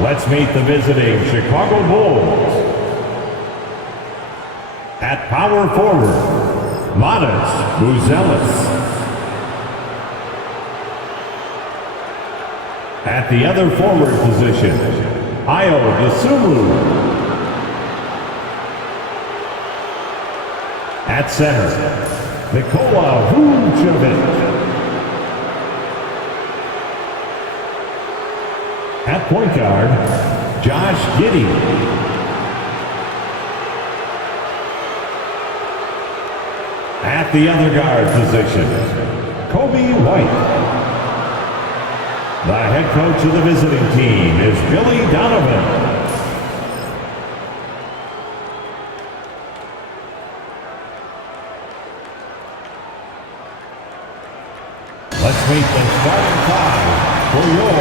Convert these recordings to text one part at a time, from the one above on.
Let's meet the visiting Chicago Bulls. At power forward, Matas Buzelis. At the other forward position, Ayo Dosunmu. At center, Nikola Vucevic. At point guard, Josh Giddey. At the other guard position, Coby White. The head coach of the visiting team is Billy Donovan. Let's meet the starting five for your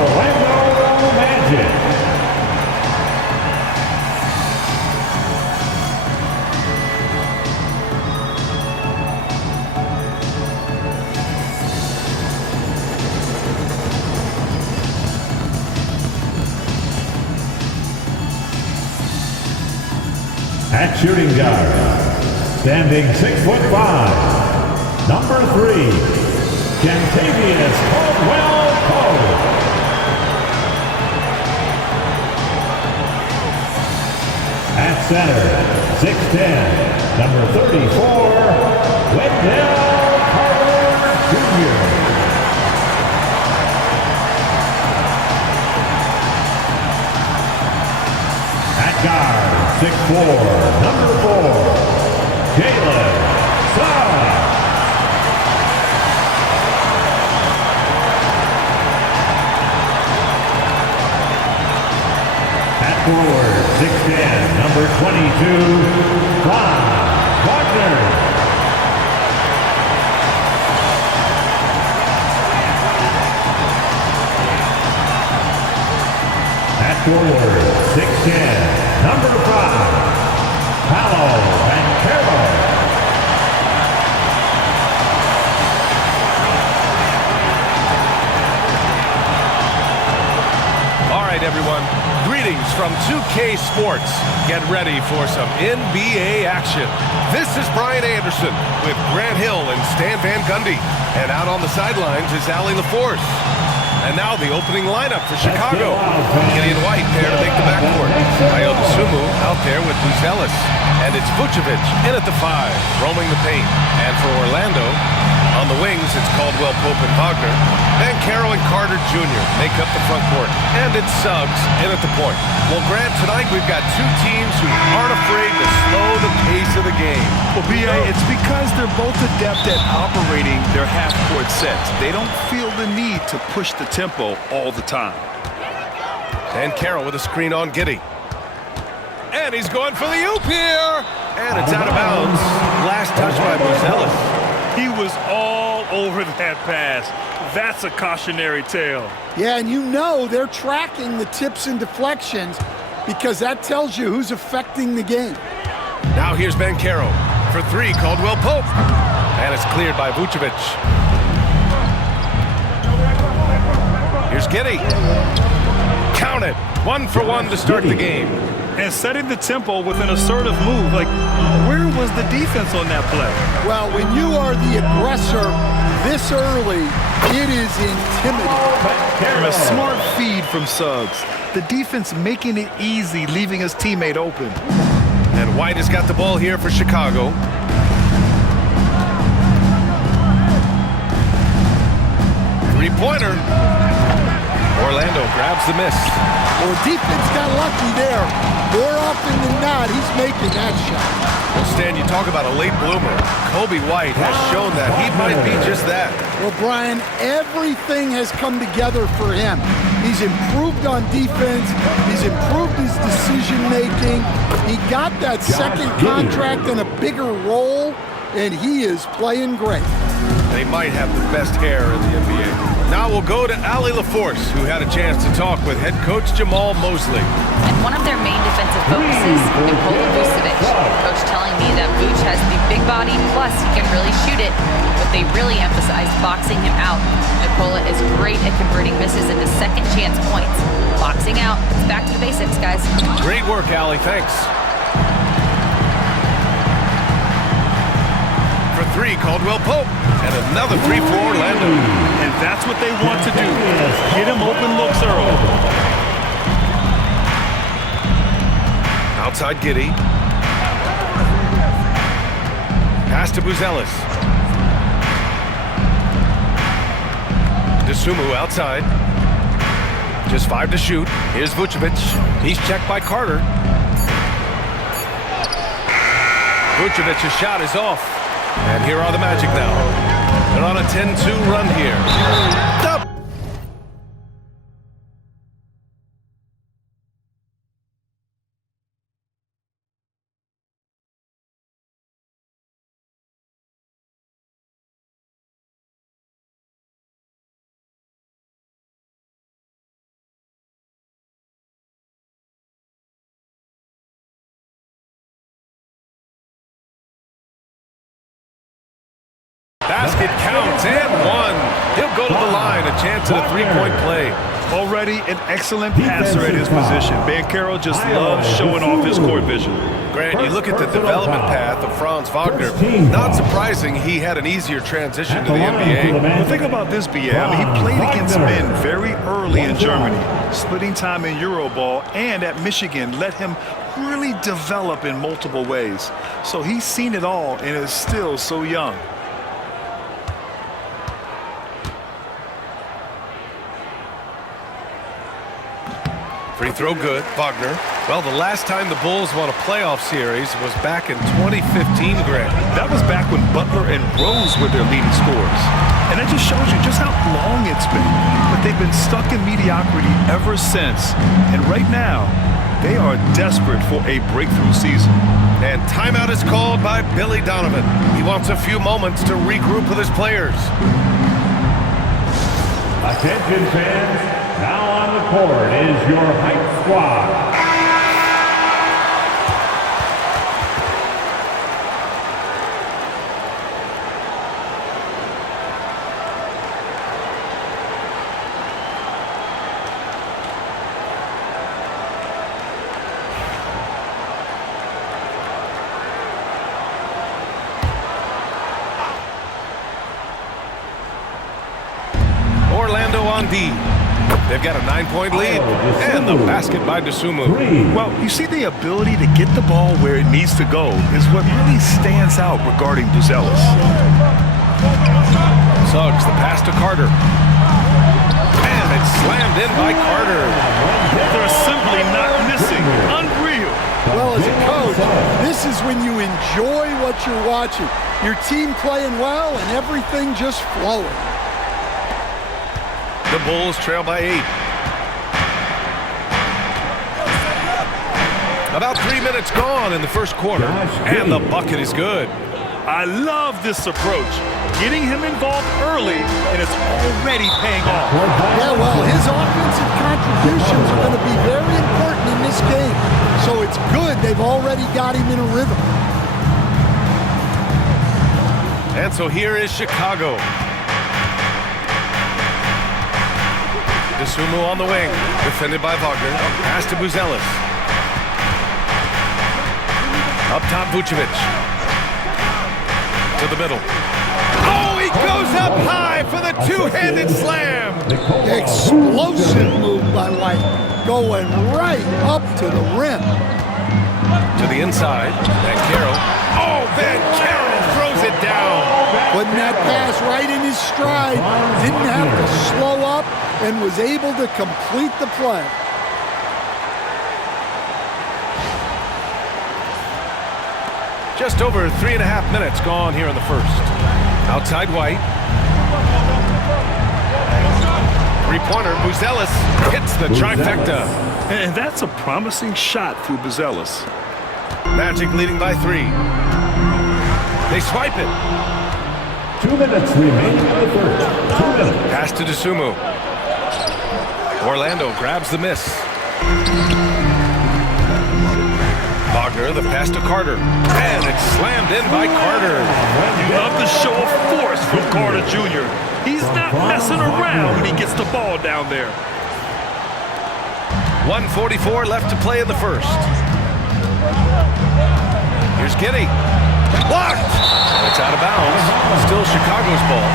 Orlando Magic. At shooting guard, standing 6'5", number 3, Kentavious Caldwell-Pope. At center, 6'10", number 34, Wendell Carter Jr. At guard, 6'4", number 4, Jalen Suggs. At forward, 6'10", number 22, Franz Wagner. At forward, 6'10", number 5, Paolo Banchero. All right, everyone. Greetings from 2K Sports. Get ready for some NBA action. This is Brian Anderson with Grant Hill and Stan Van Gundy. And out on the sidelines is Allie LaForce. And now the opening lineup for Chicago. Gideon White there to make the backcourt. Ayo Dosunmu out there with Buzelis. And it's Vucevic in at the 5, roaming the paint. And for Orlando, on the wings, it's Caldwell Pope and Wagner. Banchero and Carter Jr. make up the front court. And it's Suggs in at the point. Well, Grant, tonight we've got two teams who aren't afraid to slow the pace of the game. Well, B.A., it's because they're both adept at operating their half-court sets. They don't feel the need to push the tempo all the time. Banchero with a screen on Giddey. And he's going for the oop here. And it's out of bounds. Last touch by Buzelis. He was all over that pass. That's a cautionary tale. Yeah, and you know they're tracking the tips and deflections because that tells you who's affecting the game. Now here's Banchero for 3, Caldwell Pope. And it's cleared by Vucevic. Here's Giddey. Count it. 1 for 1 to start the game. And setting the tempo with an assertive move. Like, where was the defense on that play? Well, when you are the aggressor this early, it is intimidating. A smart feed from Suggs. The defense making it easy, leaving his teammate open. And White has got the ball here for Chicago. Three-pointer. Orlando grabs the miss. Well, defense got lucky there. More often than not, he's making that shot. Well, Stan, you talk about a late bloomer. Coby White has shown that he might be just that. Well, Brian, everything has come together for him. He's improved on defense. He's improved his decision-making. He got that second contract and a bigger role, and he is playing great. They might have the best hair in the NBA. Now we'll go to Allie LaForce, who had a chance to talk with head coach Jamal Mosley. And one of their main defensive focuses, Nikola Vucevic. Coach telling me that Vuce has the big body, plus he can really shoot it, but they really emphasized boxing him out. Nikola is great at converting misses into second chance points. Boxing out, it's back to the basics, guys. Great work, Allie. Thanks. For three, Caldwell Pope. And another three for Orlando. And that's what they want to do. Get him open looks early. Outside Giddey. Pass to Buzelis. Dosunmu outside. Just 5 to shoot. Here's Vucevic. He's checked by Carter. Vucevic's shot is off. And here are the Magic now. They're on a 10-2 run here. Up. Basket counts and one. He'll go to the line, a chance at a three-point play. Already an excellent passer at his position. Banchero just loves showing off his court vision. Grant, you look at the development path of Franz Wagner. Not surprising he had an easier transition to the NBA. Well, think about this, B.A. I mean, he played against men very early in Germany, splitting time in Euroball, and at Michigan let him really develop in multiple ways. So he's seen it all and is still so young. Free throw good, Wagner. Well, the last time the Bulls won a playoff series was back in 2015, Grant. That was back when Butler and Rose were their leading scorers. And that just shows you just how long it's been. But they've been stuck in mediocrity ever since. And right now, they are desperate for a breakthrough season. And timeout is called by Billy Donovan. He wants a few moments to regroup with his players. Attention fans, now on the court is your hype squad. Orlando on D. They've got a 9-point lead, and the basket by Dosunmu. Well, you see, the ability to get the ball where it needs to go is what really stands out regarding Buzelis. Suggs, the pass to Carter. And it's slammed in by Carter. They're simply not missing. Unreal. Well, as a coach, this is when you enjoy what you're watching. Your team playing well and everything just flowing. The Bulls trail by 8. About 3 minutes gone in the first quarter, and the bucket is good. I love this approach. Getting him involved early, and it's already paying off. Yeah, well, his offensive contributions are going to be very important in this game. So it's good they've already got him in a rhythm. And so here is Chicago. Dosunmu on the wing, defended by Wagner. Pass to Buzelis. Up top, Vucevic. To the middle. Oh, he goes up high for the two-handed slam. Explosive move by White, going right up to the rim. To the inside, Banchero. Oh, Banchero throws it down. Putting that pass right in his stride, didn't have to slow up, and was able to complete the play. Just over 3.5 minutes gone here in the first. Outside White. Three-pointer, Buzelis hits the trifecta. And that's a promising shot through Buzelis. Magic leading by 3. They swipe it. 2 minutes remaining in the first. 2 minutes. Pass to DeSumo. Orlando grabs the miss. Wagner, the pass to Carter. And it's slammed in by Carter. You love the show of force from Carter Jr. He's not messing around when he gets the ball down there. 1:44 left to play in the first. Here's Giddey. Blocked! It's out of bounds. Still Chicago's ball.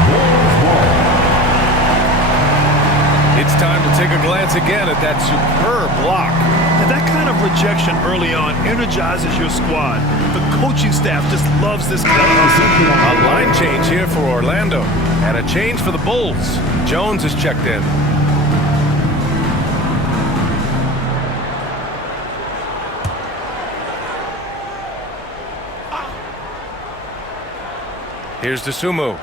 It's time to take a glance again at that superb block. And that kind of rejection early on energizes your squad. The coaching staff just loves this kind of hustle. A line change here for Orlando. And a change for the Bulls. Jones is checked in. Here's DeSumo.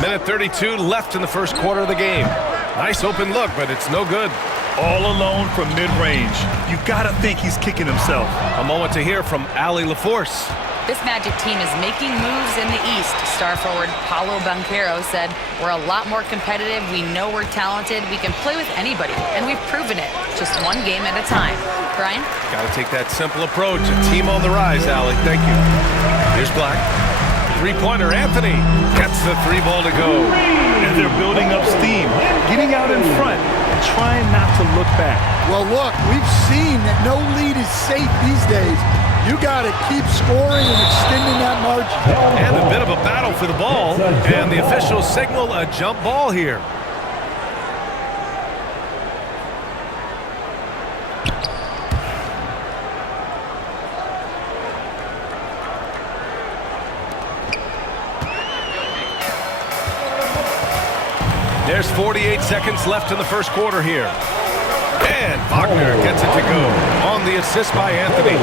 Minute 32 left in the first quarter of the game. Nice open look, but it's no good. All alone from mid-range. You gotta think he's kicking himself. A moment to hear from Allie LaForce. This Magic team is making moves in the East. Star forward Paolo Banchero said, "We're a lot more competitive. We know we're talented. We can play with anybody, and we've proven it. Just one game at a time." Brian? Got to take that simple approach. A team on the rise, Allie. Thank you. Here's Black. Three-pointer, Anthony. Gets the three ball to go. And they're building up steam, getting out in front, and trying not to look back. Well, look, we've seen that no lead is safe these days. You got to keep scoring and extending that margin. And a bit of a battle for the ball. And the officials signal a jump ball here. There's 48 seconds left in the first quarter here. And Wagner gets it to go on the assist by Anthony.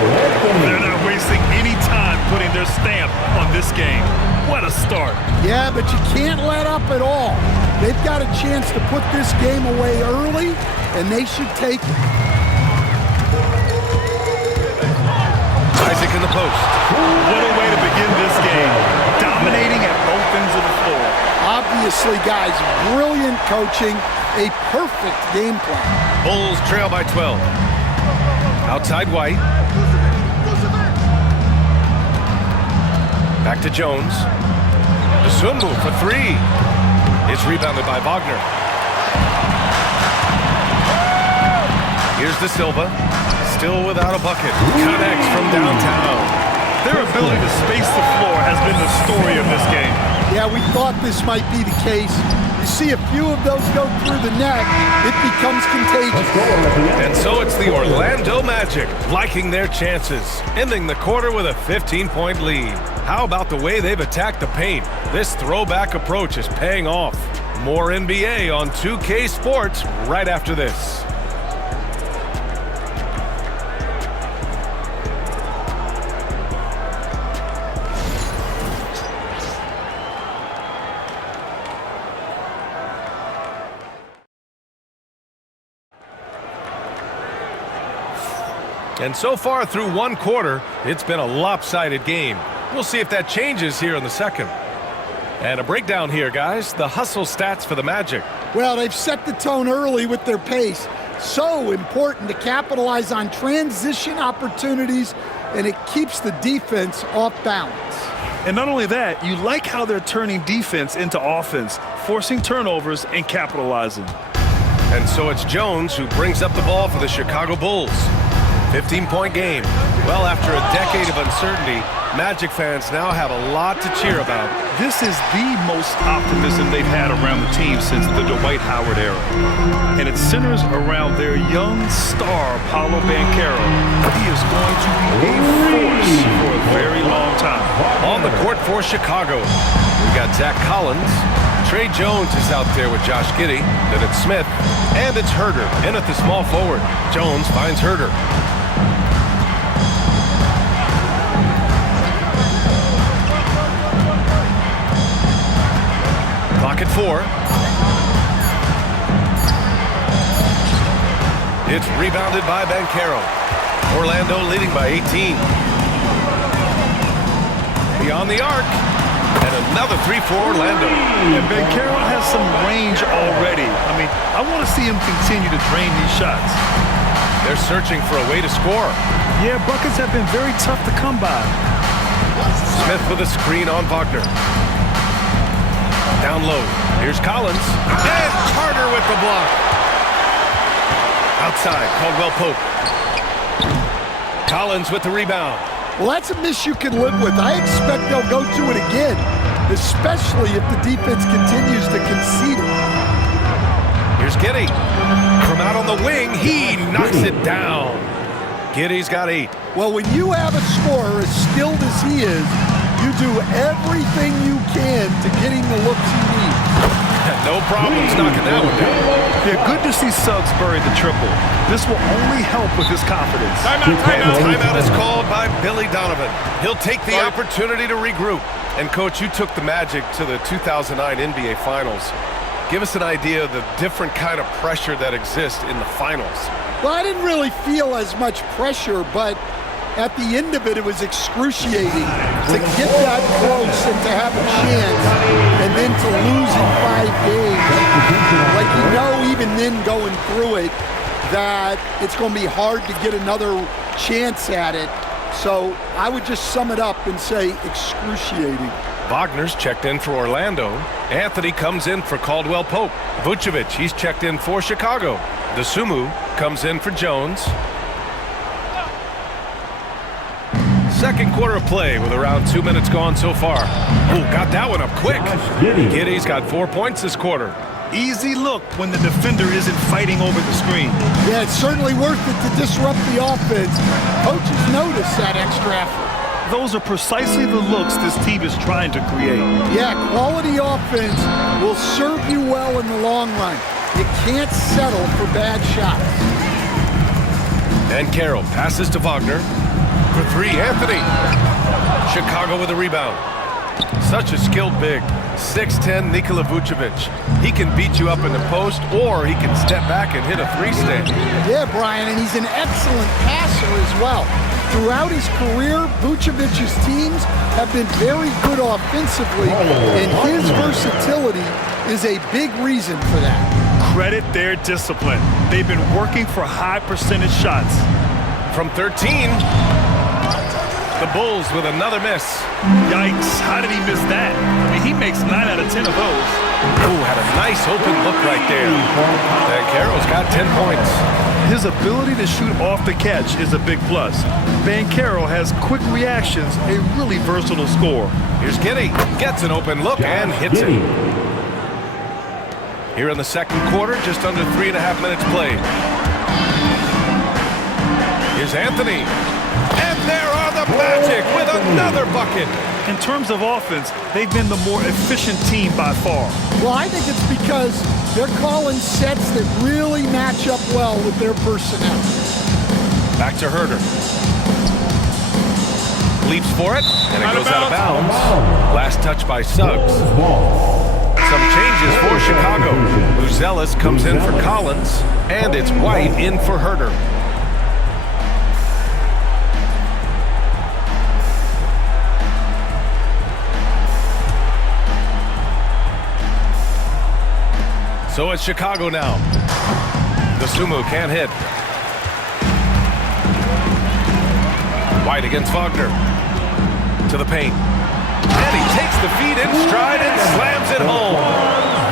They're not wasting any time putting their stamp on this game. What a start. Yeah, but you can't let up at all. They've got a chance to put this game away early, and they should take it. Isaac in the post. What a way to begin this game. Dominating at both ends of the floor. Obviously, guys, brilliant coaching, a perfect game plan. Bulls trail by 12. Outside White. Back to Jones. DeSumo for three. It's rebounded by Wagner. Here's De Silva. Still without a bucket. Connects from downtown. Their ability to space the floor has been the story of this game. Yeah, we thought this might be the case. You see a few of those go through the net, it becomes contagious. And so it's the Orlando Magic liking their chances, ending the quarter with a 15-point lead. How about the way they've attacked the paint? This throwback approach is paying off. More NBA on 2K Sports right after this. And so far through one quarter, it's been a lopsided game. We'll see if that changes here in the second. And a breakdown here, guys. The hustle stats for the Magic. Well, they've set the tone early with their pace. So important to capitalize on transition opportunities, and it keeps the defense off balance. And not only that, you like how they're turning defense into offense, forcing turnovers and capitalizing. And so it's Jones who brings up the ball for the Chicago Bulls. 15-point game. Well, after a decade of uncertainty, Magic fans now have a lot to cheer about. This is the most optimism they've had around the team since the Dwight Howard era. And it centers around their young star, Paolo Banchero. He is going to be a force for a very long time. On the court for Chicago, we got Zach Collins. Trey Jones is out there with Josh Giddey. Then it's Smith. And it's Herder in at the small forward. Jones finds Herder. Clock at 4. It's rebounded by Banchero. Orlando leading by 18. beyond the arc. And another 3 for Orlando. And Banchero has some range already. I mean, I want to see him continue to drain these shots. They're searching for a way to score. Yeah, buckets have been very tough to come by. Smith with a screen on Wagner. Down low. Here's Collins. And Carter with the block. Outside, Caldwell Pope. Collins with the rebound. Well, that's a miss you can live with. I expect they'll go to it again, especially if the defense continues to concede it. Here's Giddey. From out on the wing, he knocks it down. Giddey's got 8. Well, when you have a scorer as skilled as he is, you do everything you can to get him the looks he needs. No problems knocking that one down. Yeah, good to see Suggs bury the triple. This will only help with his confidence. Timeout is called by Billy Donovan. He'll take the opportunity to regroup. And, Coach, you took the Magic to the 2009 NBA Finals. Give us an idea of the different kind of pressure that exists in the finals. Well, I didn't really feel as much pressure, but at the end of it, it was excruciating to get that close and to have a chance and then to lose in 5 games. Like, you know, even then going through it, that it's going to be hard to get another chance at it. So I would just sum it up and say excruciating. Wagner's checked in for Orlando. Anthony comes in for Caldwell Pope. Vucevic, he's checked in for Chicago. Dosunmu comes in for Jones. Second quarter of play with around 2 minutes gone so far. Oh, got that one up quick. Giddey's got 4 points this quarter. Easy look when the defender isn't fighting over the screen. Yeah, it's certainly worth it to disrupt the offense. Coaches notice that extra effort. Those are precisely the looks this team is trying to create. Yeah, quality offense will serve you well in the long run. You can't settle for bad shots. And Carroll passes to Wagner. For 3, Anthony. Chicago with a rebound. Such a skilled big. 6'10" Nikola Vucevic. He can beat you up in the post, or he can step back and hit a 3-stand. Yeah, Brian, and he's an excellent passer as well. Throughout his career, Vucevic's teams have been very good offensively, and his versatility is a big reason for that. Credit their discipline. They've been working for high percentage shots. From 13, the Bulls with another miss. Yikes, how did he miss that? I mean, he makes 9 out of 10 of those. Ooh, had a nice open look right there. And Carroll's got 10 points. His ability to shoot off the catch is a big plus. Banchero has quick reactions, a really versatile scorer. Here's Giddey. Gets an open look and hits it. Here in the second quarter, just under 3.5 minutes played. Here's Anthony. And there are the Magic with another bucket. In terms of offense, they've been the more efficient team by far. Well, I think it's because they're calling sets that really match up well with their personnel. Back to Herter. Leaps for it, and it goes out of bounds. Last touch by Suggs. Some changes for Chicago. Buzelis comes in for Collins, and it's White in for Herter. So it's Chicago now. Dosunmu can't hit. White against Wagner. To the paint. And he takes the feed in stride and slams it home.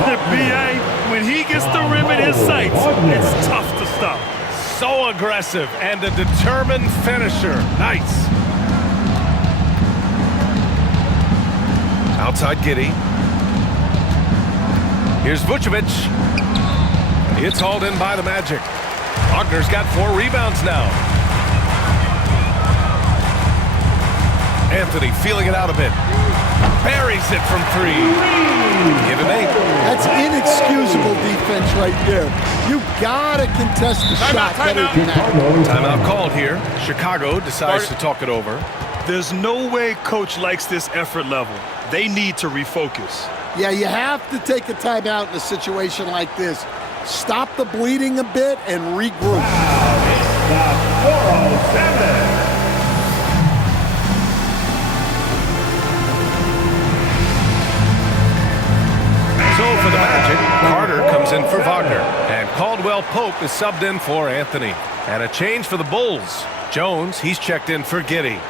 The BA, when he gets the rim in his sights, it's tough to stop. So aggressive and a determined finisher. Nice. Outside Giddey. Here's Vucevic. It's hauled in by the Magic. Wagner's got 4 rebounds now. Anthony feeling it out a bit. Buries it from 3. Give him 8. That's inexcusable defense right there. You gotta contest the shot better than that. Timeout called here. Chicago decides to talk it over. There's no way coach likes this effort level. They need to refocus. Yeah, you have to take a timeout in a situation like this. Stop the bleeding a bit and regroup. in for Wagner. And Caldwell Pope is subbed in for Anthony. And a change for the Bulls. Jones, he's checked in for Giddey.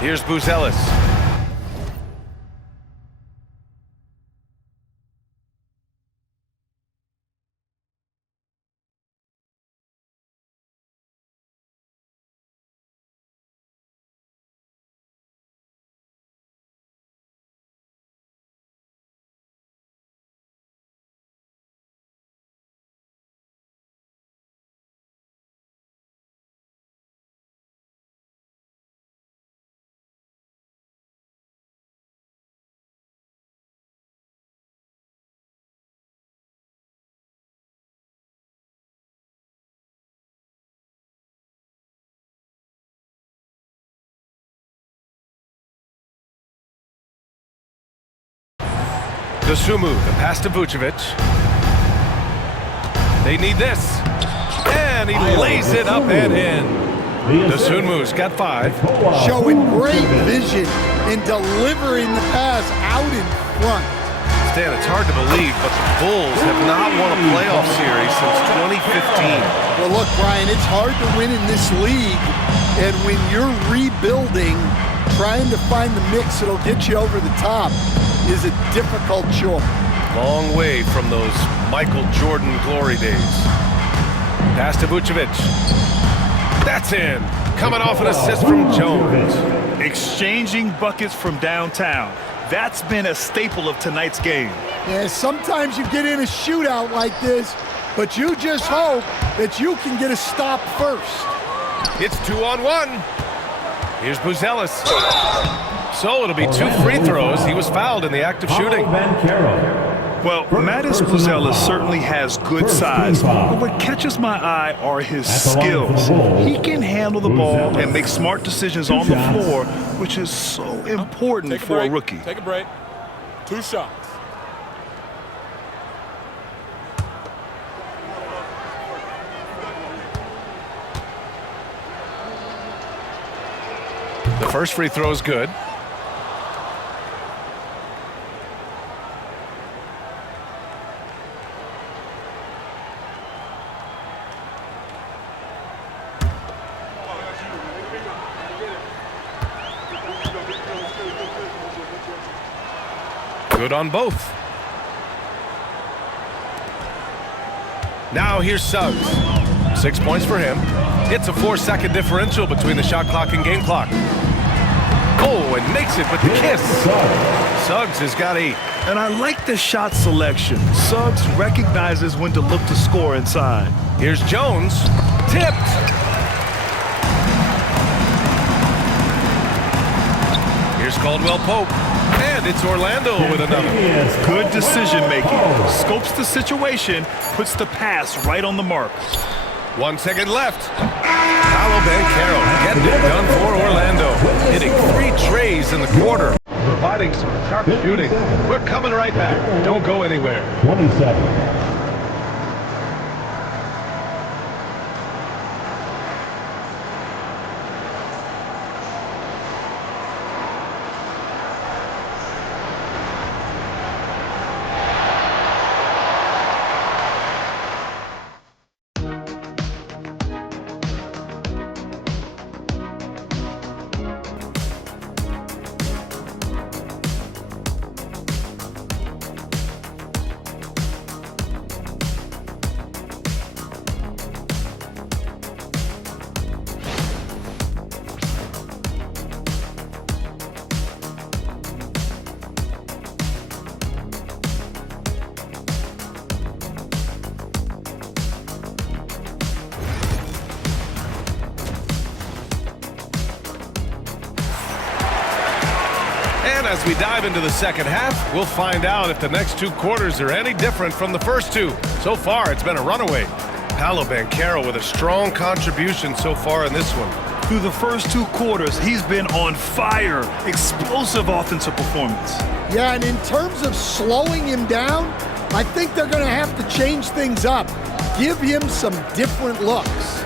Here's Buzelis. Dosunmu, the pass to Vucevic. They need this. And he lays it up and in. Dosunmu's got 5. Showing great vision in delivering the pass out in front. Stan, it's hard to believe, but the Bulls have not won a playoff series since 2015. Well, look, Brian, it's hard to win in this league. And when you're rebuilding, trying to find the mix that'll get you over the top is a difficult chore. Long way from those Michael Jordan glory days. Pass to Vucevic. That's in. Coming off an assist from Jones. Exchanging buckets from downtown. That's been a staple of tonight's game. Yeah, sometimes you get in a shootout like this, but you just hope that you can get a stop first. It's 2-on-1. Here's Buzelis. So it'll be 2 free throws. He was fouled in the act of shooting. Well, Mattis Buzelis certainly has good size, but what catches my eye are his skills. He can handle the ball and make smart decisions on the floor, which is so important for a rookie. Take a break. 2 shots. The first free throw is good. Good on both. Now here's Suggs. 6 points for him. It's a 4-second differential between the shot clock and game clock. Oh, and makes it with the kiss. Suggs has got 8. And I like the shot selection. Suggs recognizes when to look to score inside. Here's Jones. Tipped. Here's Caldwell Pope. And it's Orlando with another. Good decision making. Scopes the situation, puts the pass right on the mark. 1 second left. Paolo Banchero getting it done for Orlando. Hitting 3 trays in the quarter. Providing some sharp shooting. We're coming right back. Don't go anywhere. 27. And as we dive into the second half, we'll find out if the next 2 quarters are any different from the first 2. So far, it's been a runaway. Paolo Banchero with a strong contribution so far in this one. Through the first 2 quarters, he's been on fire. Explosive offensive performance. Yeah, and in terms of slowing him down, I think they're going to have to change things up. Give him some different looks.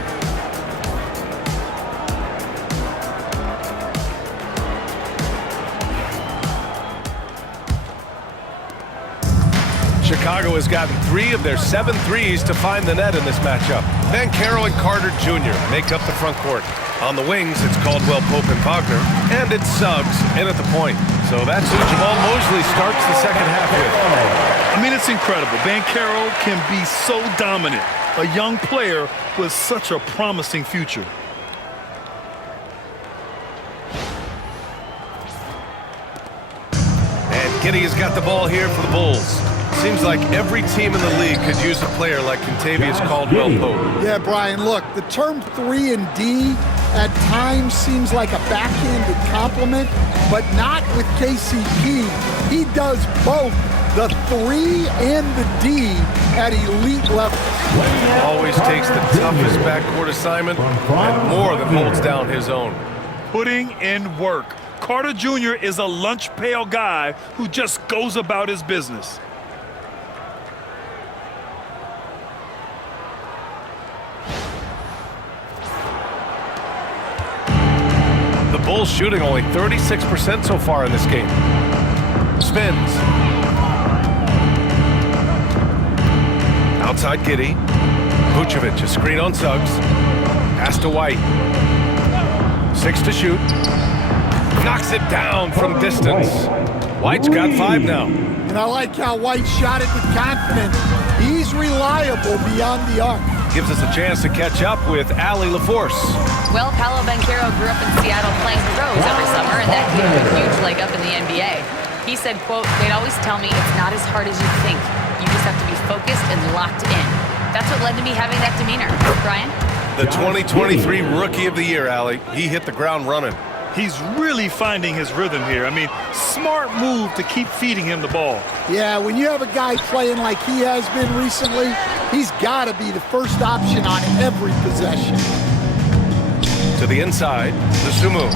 Chicago has gotten 3 of their 7 threes to find the net in this matchup. Banchero and Carter Jr. make up the front court. On the wings, it's Caldwell Pope and Wagner, and it's Suggs in at the point. So that's who Jamal Mosley starts the second half with. I mean, it's incredible. Banchero can be so dominant. A young player with such a promising future. And Giddey has got the ball here for the Bulls. Seems like every team in the league could use a player like Kentavious Caldwell-Pope. Yeah, Brian, look, the term 3 and D at times seems like a backhanded compliment, but not with KCP. He does both the 3 and the D at elite levels. Always takes the toughest backcourt assignment and more than holds down his own. Putting in work. Carter Jr. is a lunch pail guy who just goes about his business. Bulls shooting only 36% so far in this game. Spins. Outside Giddey. Vucevic, a screen on Suggs. Pass to White. 6 to shoot. Knocks it down from distance. White's got 5 now. And I like how White shot it with confidence. He's reliable beyond the arc. Gives us a chance to catch up with Allie LaForce. Well, Paolo Banchero grew up in Seattle playing pros every summer, and that gave him a huge leg up in the NBA. He said, quote, "They'd always tell me it's not as hard as you think. You just have to be focused and locked in." That's what led to me having that demeanor. Brian? The 2023 Rookie of the Year, Allie. He hit the ground running. He's really finding his rhythm here. I mean, smart move to keep feeding him the ball. Yeah, when you have a guy playing like he has been recently, he's got to be the first option on every possession. To the inside, Dosunmu.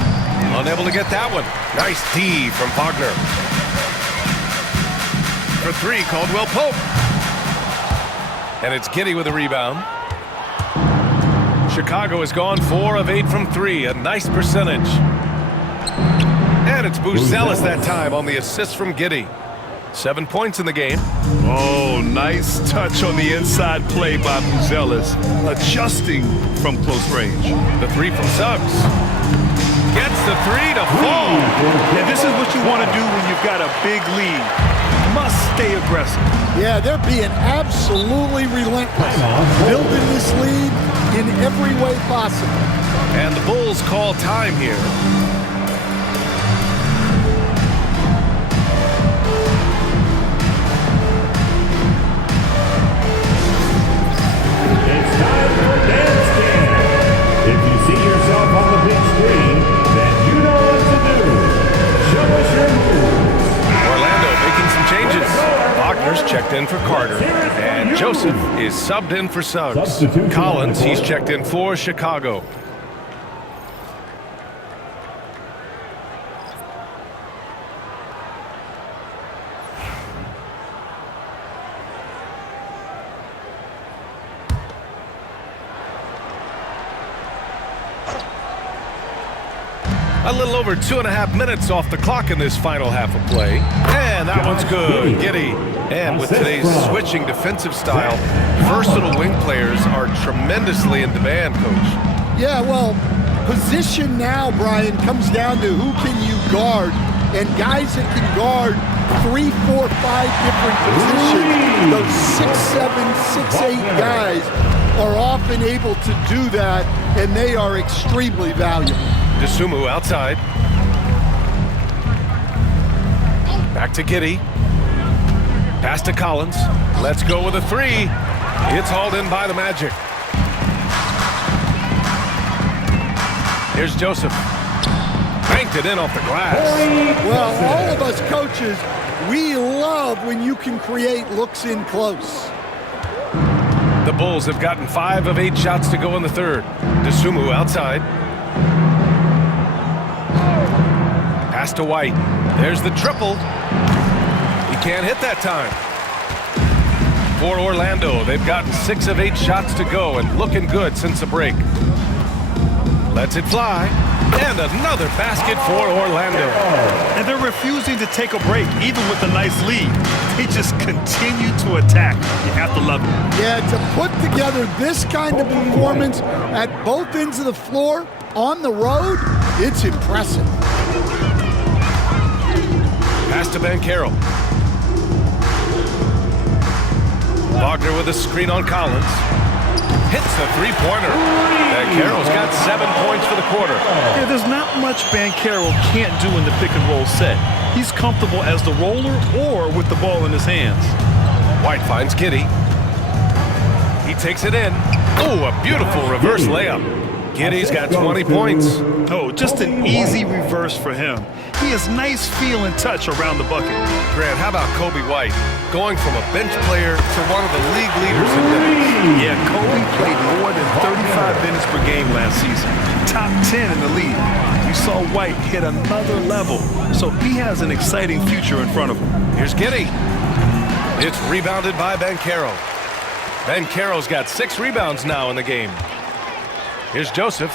Unable to get that one. Nice D from Wagner. For 3, Caldwell Pope. And it's Giddey with a rebound. Chicago has gone 4 of 8 from 3, a nice percentage. And it's Buzelis that time on the assist from Giddey. 7 points in the game. Oh, nice touch on the inside play by Buzelis, adjusting from close range. The 3 from Suggs. Gets the 3 to fall. And this is what you want to do when you've got a big lead. Must stay aggressive. Yeah, they're being absolutely relentless, building this lead in every way possible. And the Bulls call time here. It's time for Dance Cam. If you see yourself on the big screen, then you know what to do. Show us your moves. Orlando making some changes. Wagner's checked in for Carter. And Joseph is subbed in for Suggs. Collins, he's checked in for Chicago. A little over 2.5 minutes off the clock in this final half of play. And that one's good. Giddey. And with today's switching defensive style, versatile wing players are tremendously in demand, Coach. Yeah, well, position now, Brian, comes down to who can you guard. And guys that can guard 3, 4, 5 different positions, those 6'7", 6'8" guys are often able to do that, and they are extremely valuable. Dosunmu outside. Back to Giddey. Pass to Collins. Let's go with a 3. It's hauled in by the Magic. Here's Joseph. Banked it in off the glass. Well, all of us coaches, we love when you can create looks in close. The Bulls have gotten 5 of 8 shots to go in the third. Dosunmu outside. Pass to White. There's the triple. He can't hit that time. For Orlando, they've gotten 6 of 8 shots to go and looking good since the break. Lets it fly. And another basket for Orlando. And they're refusing to take a break, even with a nice lead. They just continue to attack. You have to love it. Yeah, to put together this kind of performance at both ends of the floor on the road, it's impressive. Pass to Banchero. Wagner with a screen on Collins. Hits the three-pointer. Banchero's got 7 points for the quarter. Yeah, there's not much Banchero can't do in the pick-and-roll set. He's comfortable as the roller or with the ball in his hands. White finds Giddey. He takes it in. Oh, a beautiful reverse layup. Giddey's got 20 points. Oh, just an easy reverse for him. He has nice feel and touch around the bucket. Grant, how about Kobe White? Going from a bench player to one of the league leaders in minutes. Yeah, Kobe played more than 35 minutes per game last season. Top 10 in the league. We saw White hit another level, so he has an exciting future in front of him. Here's Giddey. It's rebounded by Banchero. Banchero's got 6 rebounds now in the game. Here's Joseph.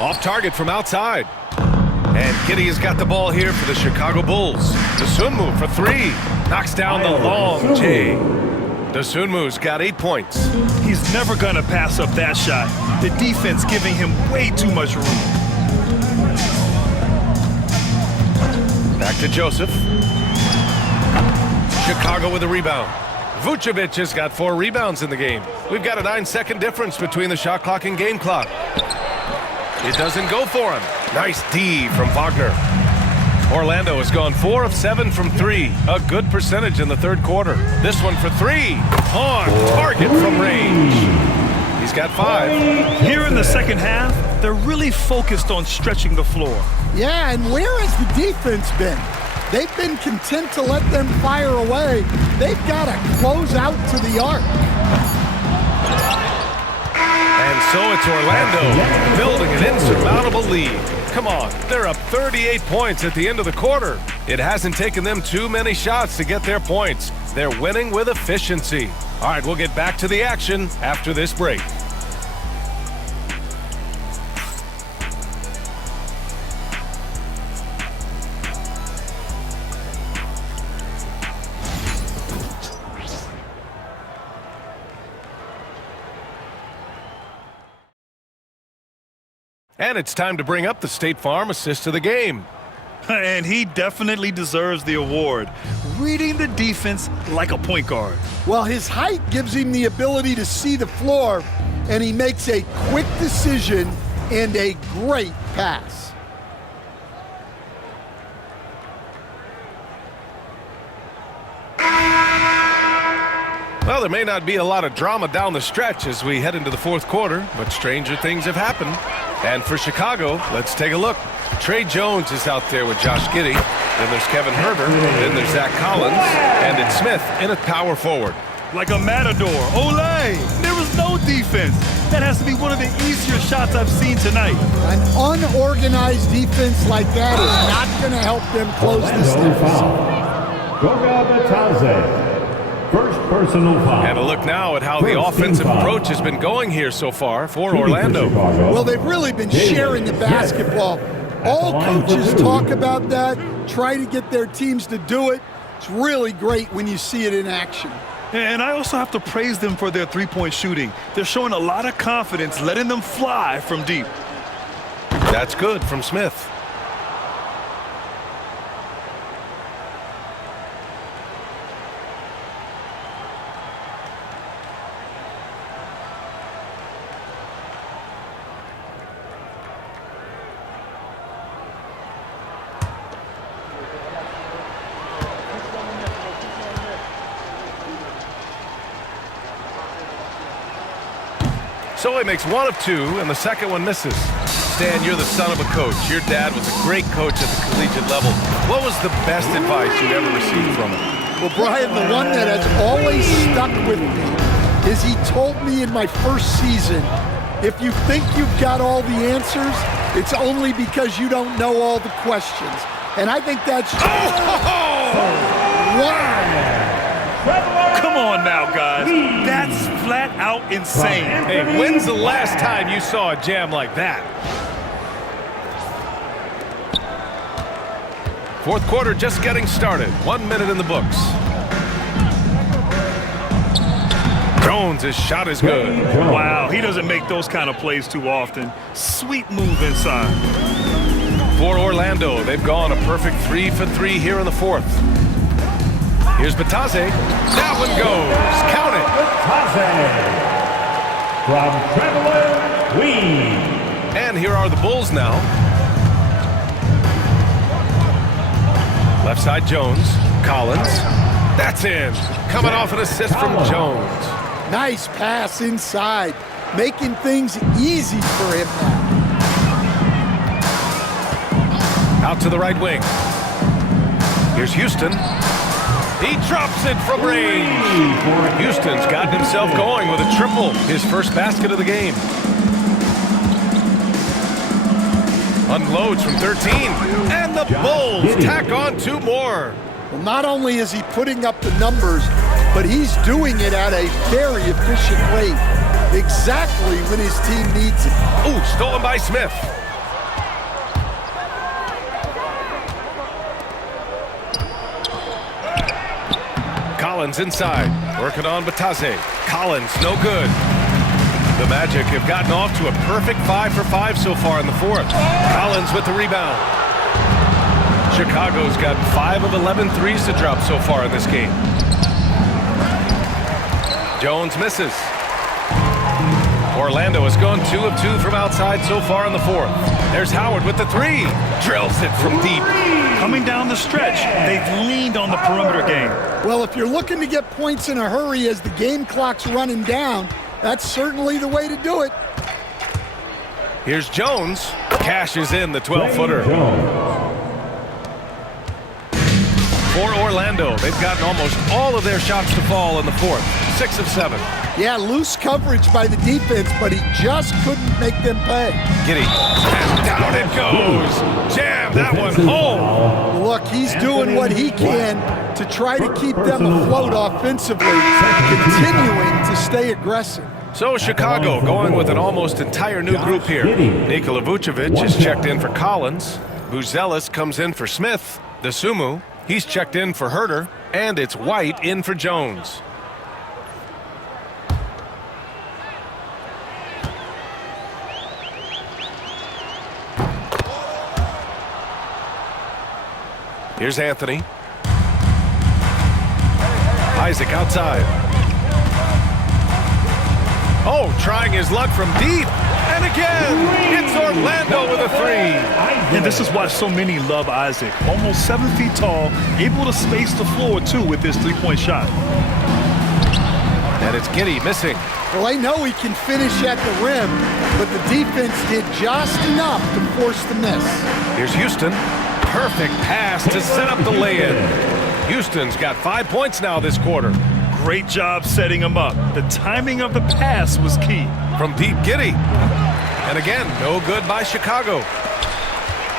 Off target from outside. And Giddey has got the ball here for the Chicago Bulls. Dosunmu for 3. Knocks down the long J. Dosunmu's got 8 points. He's never going to pass up that shot. The defense giving him way too much room. Back to Joseph. Chicago with a rebound. Vucevic has got 4 rebounds in the game. We've got a 9-second difference between the shot clock and game clock. It doesn't go for him. Nice D from Wagner. Orlando has gone 4 of 7 from 3. A good percentage in the third quarter. This one for 3. On target from range. He's got 5. Here in the second half, they're really focused on stretching the floor. Yeah, and where has the defense been? They've been content to let them fire away. They've got to close out to the arc. And so it's Orlando building an insurmountable lead. Come on, they're up 38 points at the end of the quarter. It hasn't taken them too many shots to get their points. They're winning with efficiency. All right, we'll get back to the action after this break. And it's time to bring up the State Farm assist of the game. And he definitely deserves the award. Reading the defense like a point guard. Well, his height gives him the ability to see the floor, and he makes a quick decision and a great pass. Well, there may not be a lot of drama down the stretch as we head into the fourth quarter, but stranger things have happened. And for Chicago, let's take a look. Trey Jones is out there with Josh Giddey. Then there's Kevin Huerter. Then there's Zach Collins. And it's Smith in at power forward. Like a matador. Olay! There was no defense. That has to be one of the easier shots I've seen tonight. An unorganized defense like that is not going to help them close this deficit. Goga Batadze. First personal foul. And a look now at how the offensive approach has been going here so far for Orlando. Well, they've really been sharing the basketball. All coaches talk about that, try to get their teams to do it. It's really great when you see it in action. And I also have to praise them for their three-point shooting. They're showing a lot of confidence, letting them fly from deep. That's good from Smith. So he makes 1 of 2, and the second one misses. Stan, you're the son of a coach. Your dad was a great coach at the collegiate level. What was the best advice you ever received from him? Well, Brian, the one that has always stuck with me is he told me in my first season, if you think you've got all the answers, it's only because you don't know all the questions. And I think that's true. Wow! Come on now, guys. That's flat out insane. Hey, when's the last time you saw a jam like that? Fourth quarter just getting started. 1 minute in the books. Jones, his shot is good. Wow, he doesn't make those kind of plays too often. Sweet move inside. For Orlando, they've gone a perfect 3 for 3 here in the fourth. Here's Batadze. That one goes. Count it. Batadze from Traveler Queen. And here are the Bulls now. Left side Jones. Collins. That's in. Coming off an assist from Jones. Nice pass inside, making things easy for him now. Out to the right wing. Here's Houston. He drops it from range. Houston's gotten himself going with a triple, his first basket of the game. Unloads from 13. And the Bulls tack on 2 more. Well, not only is he putting up the numbers, but he's doing it at a very efficient rate, exactly when his team needs it. Ooh, stolen by Smith. Collins inside, working on Batadze. Collins, no good. The Magic have gotten off to a perfect 5 for 5 so far in the fourth. Collins with the rebound. Chicago's got 5 of 11 threes to drop so far in this game. Jones misses. Orlando has gone 2 of 2 from outside so far in the fourth. There's Howard with the three. Drills it from deep. Coming down the stretch, they've leaned on the perimeter game. Well, if you're looking to get points in a hurry as the game clock's running down, that's certainly the way to do it. Here's Jones. Cashes in the 12-footer. For Orlando, they've gotten almost all of their shots to fall in the fourth. 6 of 7. Yeah, loose coverage by the defense, but he just couldn't make them pay. Giddy. And down it goes. Jam that one home. Look, he's doing what he can to try to keep them afloat offensively, continuing to stay aggressive. So Chicago going with an almost entire new group here. Nikola Vucevic is checked in for Collins. Buzelis comes in for Smith. Dosunmu, he's checked in for Herter. And it's White in for Jones. Here's Anthony. Isaac outside. Oh, trying his luck from deep. And again, it's Orlando with a three. And this is why so many love Isaac. Almost 7 feet tall, able to space the floor, too, with his three-point shot. And it's Giddy missing. Well, I know he can finish at the rim, but the defense did just enough to force the miss. Here's Houston. Perfect pass to set up the lay-in. Houston's got 5 points now this quarter. Great job setting him up. The timing of the pass was key. From deep, Giddy. And again, no good by Chicago.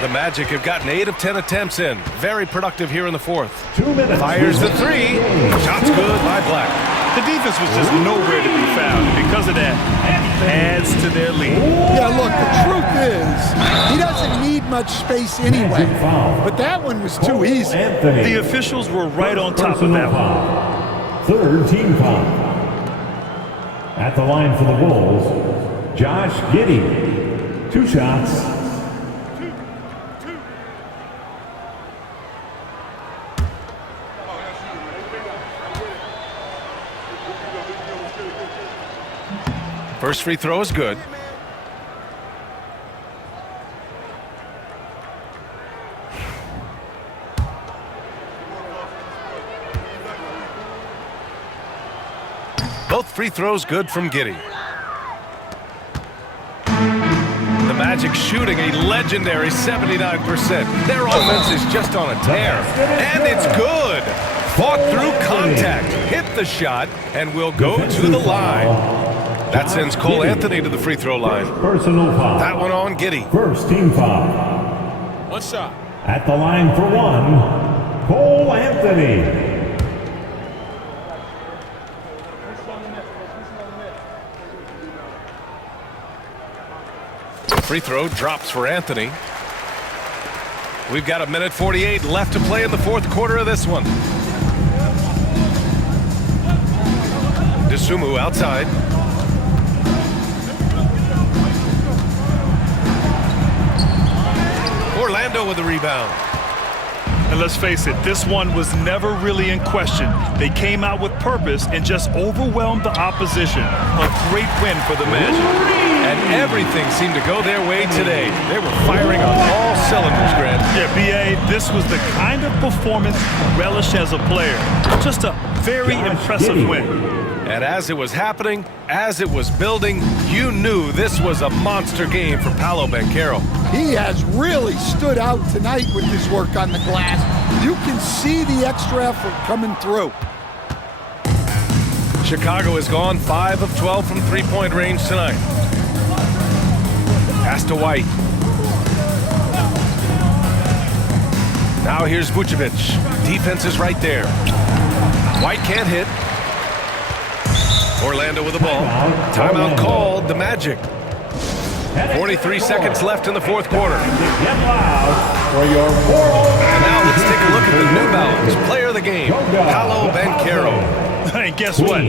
The Magic have gotten 8 of 10 attempts in. Very productive here in the fourth. 2 minutes. Fires the three. Shots good by Black. The defense was just nowhere to be found. Because of that, adds to their lead. Yeah, look, the truth is, he doesn't need much space anyway. But that one was too easy. The officials were right on top of that one. Third team foul. At the line for the Wolves, Josh Giddey. 2 shots. First free throw is good. Both free throws good from Giddy. The Magic shooting a legendary 79%. Their offense is just on a tear. And it's good. Fought through contact, hit the shot, and will go to the line. That sends Cole Anthony to the free throw line. Personal foul. That one on Giddy. First team foul. 1 shot. At the line for one, Cole Anthony. Free throw drops for Anthony. We've got 1:48 left to play in the fourth quarter of this one. Dosunmu outside. Orlando with the rebound. And let's face it, this one was never really in question. They came out with purpose and just overwhelmed the opposition. A great win for the Magic. And everything seemed to go their way today. They were firing on all cylinders, Grant. Yeah, B.A., this was the kind of performance relished as a player. Just a very impressive win. And as it was happening, as it was building, you knew this was a monster game for Paolo Banchero. He has really stood out tonight with his work on the glass. You can see the extra effort coming through. Chicago has gone 5 of 12 from three-point range tonight. Pass to White. Now here's Vucevic. Defense is right there. White can't hit. Orlando with the ball. Timeout called the Magic. 43 seconds left in the fourth quarter. Get loud for your And now let's take a look at the New Balance player of the game, Paolo Banchero. And guess what?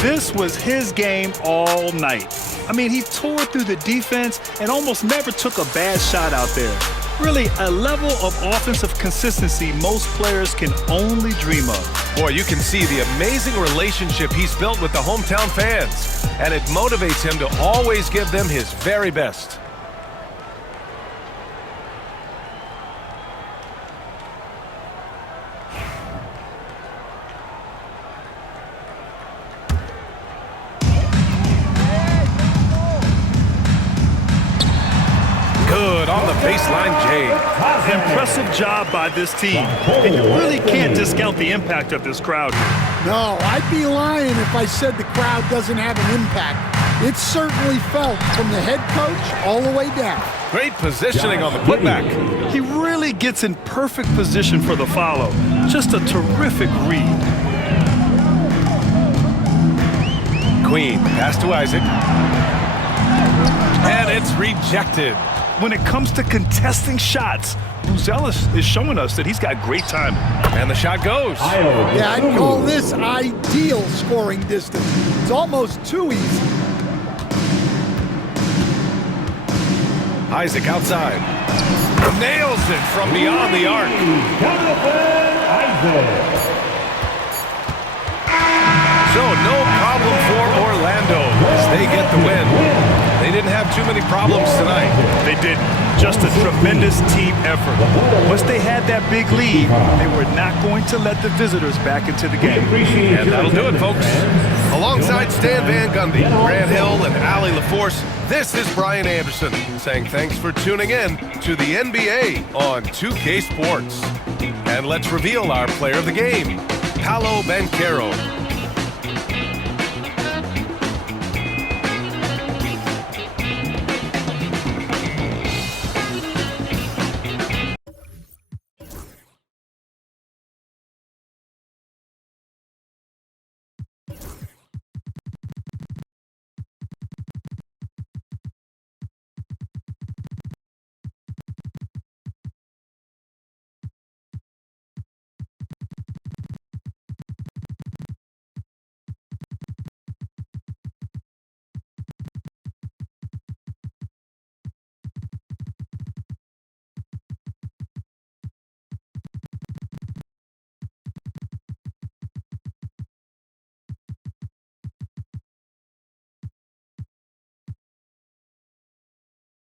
This was his game all night. I mean, he tore through the defense and almost never took a bad shot out there. Really, a level of offensive consistency most players can only dream of. Boy, you can see the amazing relationship he's built with the hometown fans. and it motivates him to always give them his very best. Good on the baseline, Jay. Impressive job by this team. And you really can't discount the impact of this crowd here. No, I'd be lying if I said the crowd doesn't have an impact. It's certainly felt from the head coach all the way down. Great positioning on the putback. He really gets in perfect position for the follow. Just a terrific read. Queen, pass to Isaac. And it's rejected. When it comes to contesting shots, Buzelis is showing us that he's got great timing. And the shot goes. Yeah, I'd call this ideal scoring distance. It's almost too easy. Isaac outside. Nails it from beyond the arc. So no problem for Orlando as they get the win. They didn't have too many problems tonight. They didn't. Just a tremendous team effort. Once they had that big lead, they were not going to let the visitors back into the game. And that'll do it, folks. Alongside Stan Van Gundy, Grant Hill, and Allie LaForce, this is Brian Anderson saying thanks for tuning in to the NBA on 2K Sports. And let's reveal our player of the game, Paolo Banchero.